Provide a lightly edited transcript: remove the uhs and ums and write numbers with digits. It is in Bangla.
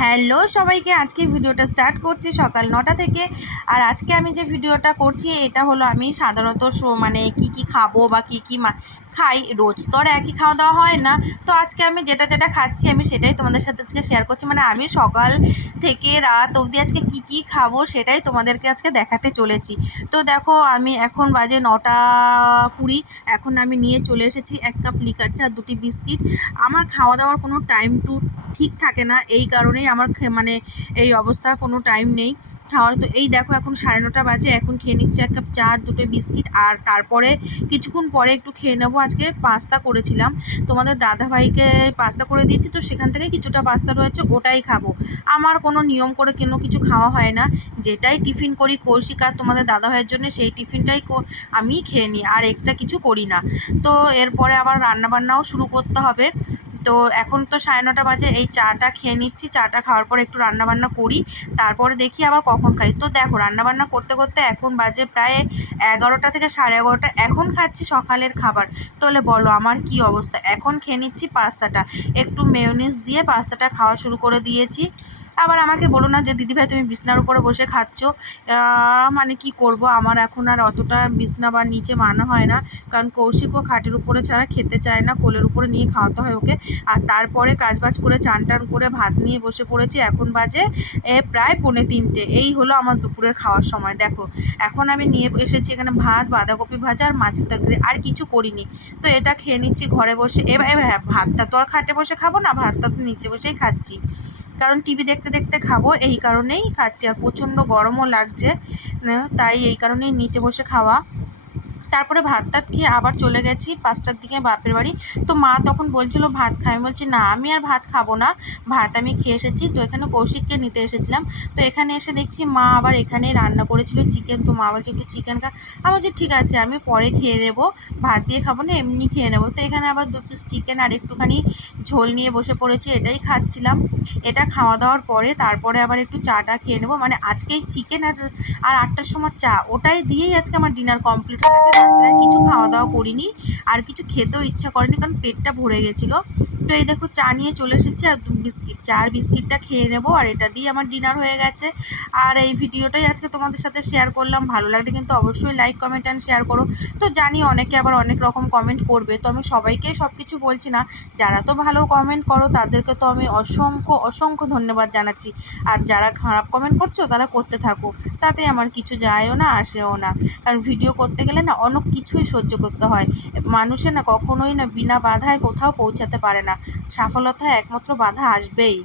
হ্যালো সবাইকে, আজকে ভিডিওটা স্টার্ট করছি সকাল 9টা থেকে। আর আজকে আমি যে ভিডিওটা করছি এটা হলো আমি সাধারণত মানে কি খাবো বা কি খাই। রোজ তো আর একই খাওয়া দাওয়া হয় না, তো আজকে আমি যেটা খাচ্ছি আমি সেটাই তোমাদের সাথে আজকে শেয়ার করছি। মানে আমি সকাল থেকে রাত অবধি আজকে কি খাবো সেটাই তোমাদেরকে আজকে দেখাতে চলেছি। তো দেখো, আমি এখন বাজে 9টা 20। এখন আমি নিয়ে চলে এসেছি 1 কাপ লিকার চা, 2টি বিস্কিট। আমার খাওয়া দাওয়ার কোনো টাইম টু ঠিক থাকে না, এই কারণেই আমার মানে এই অবস্থা, কোনো টাইম নেই খাওয়ার। তো এই দেখো, এখন 9:30 বাজে, এখন খেয়ে নিচ্ছে 1 কাপ চা আর 2টো বিস্কিট। আর তারপরে কিছুক্ষণ পরে একটু খেয়ে নেবো। আজকে পাস্তা করেছিলাম, তোমাদের দাদাভাইকে পাস্তা করে দিয়েছি, তো সেখান থেকে কিছুটা পাস্তা রয়েছে, ওটাই খাবো। আমার কোনো নিয়ম করে কোনো কিছু খাওয়া হয় না, যেটাই টিফিন করি কৌশিক আর তোমাদের দাদাভাইয়ের জন্য সেই টিফিনটাই আমি খেয়ে নিই, আর এক্সট্রা কিছু করি না। তো এরপরে আবার রান্নাবান্নাও শুরু করতে হবে। তো এখন তো 9:30 বাজে, এই চাটা খেয়ে নিচ্ছি। চাটা খাওয়ার পর একটু রান্নাবান্না করি, তারপরে দেখি আবার কখন খাই। তো দেখো, রান্নাবান্না করতে করতে এখন বাজে প্রায় 11টা থেকে 11:30। এখন খাচ্ছি সকালের খাবার। তাহলে বলো আমার কি অবস্থা। এখন খেয়ে নিচ্ছি পাস্তাটা, একটু মেয়োনিজ দিয়ে পাস্তাটা খাওয়া শুরু করে দিয়েছি। আবার আমাকে বলো না যে দিদিভাই তুমি বিছনার উপরে বসে খাচ্ছ। মানে কি করব, আমার এখন আর অতটা বিছনা বা নিচে মানা হয় না, কারণ কৌশিকও খাটের উপরে ছাড়া খেতে চায় না, কোলের উপরে নিয়ে খাওয়াতে হয় ওকে। আর তারপরে কাজবাজ করে চান টান করে ভাত নিয়ে বসে পড়েছি। এখন বাজে প্রায় 2:45। এই হলো আমার দুপুরের খাওয়ার সময়। দেখো, এখন আমি নিয়ে এসেছি এখানে ভাত, বাঁধাকপি ভাজা আর মাছের তরকারি, আর কিছু করিনি। তো এটা খেয়ে নিচ্ছি ঘরে বসে। এবার হ্যাঁ, ভাতটা তো আর খাটে বসে খাবো না, ভাতটা তো নিচে বসেই খাচ্ছি, কারণ টিভি দেখতে দেখতে খাবো, এই কারণেই খাচ্ছি। আর প্রচণ্ড গরমও লাগছে, তাই এই কারণেই নিচে বসে খাওয়া। তারপরে ভাত টাত খেয়ে আবার চলে গেছি 5টার দিকে বাপের বাড়ি। তো মা তখন বলছিল ভাত খাই, আমি বলছি না, আমি আর ভাত খাবো না, ভাত আমি খেয়ে এসেছি। তো এখানে কৌশিককে নিতে এসেছিলাম। তো এখানে এসে দেখছি মা আবার এখানে রান্না করেছিল চিকেন। তো মা বলছে একটু চিকেন খা। আমি বলছি ঠিক আছে, আমি পরে খেয়ে নেবো, ভাত দিয়ে খাবো না, এমনি খেয়ে নেবো। তো এখানে আবার 2 পিস চিকেন আর একটুখানি ঝোল নিয়ে বসে পড়েছি, এটাই খাচ্ছিলাম। এটা খাওয়া দাওয়ার পরে তারপরে আবার একটু চাটা খেয়ে নেবো। মানে আজকে এই চিকেন আর 8টার সময় চা, ওটাই দিয়েই আজকে আমার ডিনার কমপ্লিট হয়ে গেছে। রাত্রে আর কিছু খাওয়া দাওয়া করিনি, আর কিছু খেতেও ইচ্ছা করেনি, কারণ পেটটা ভরে গেছিলো। তো এই দেখো, চা নিয়ে চলে এসেছি আর বিস্কিট, চা আর বিস্কিটটা খেয়ে নেবো, আর এটা দিয়ে আমার ডিনার হয়ে গেছে। আর এই ভিডিওটাই আজকে তোমাদের সাথে শেয়ার করলাম। ভালো লাগলে কিন্তু অবশ্যই লাইক, কমেন্ট অ্যান্ড শেয়ার করো। তো জানি অনেকে আবার অনেক রকম কমেন্ট করবে, তো আমি সবাইকে সব কিছু বলছি না। যারা তো ভালো কমেন্ট করো তাদেরকে তো আমি অসংখ্য অসংখ্য ধন্যবাদ জানাচ্ছি। আর যারা খারাপ কমেন্ট করছো তারা করতে থাকো, তাতে আমার কিছু যায়ও না আসেও না। কারণ ভিডিও করতে গেলে না অনেক কিছুই সহ্য করতে হয়। মানুষের না কখনোই না বিনা বাধায় কোথাও পৌঁছাতে পারে না, সফলতায় একমাত্র বাধা আসবেই।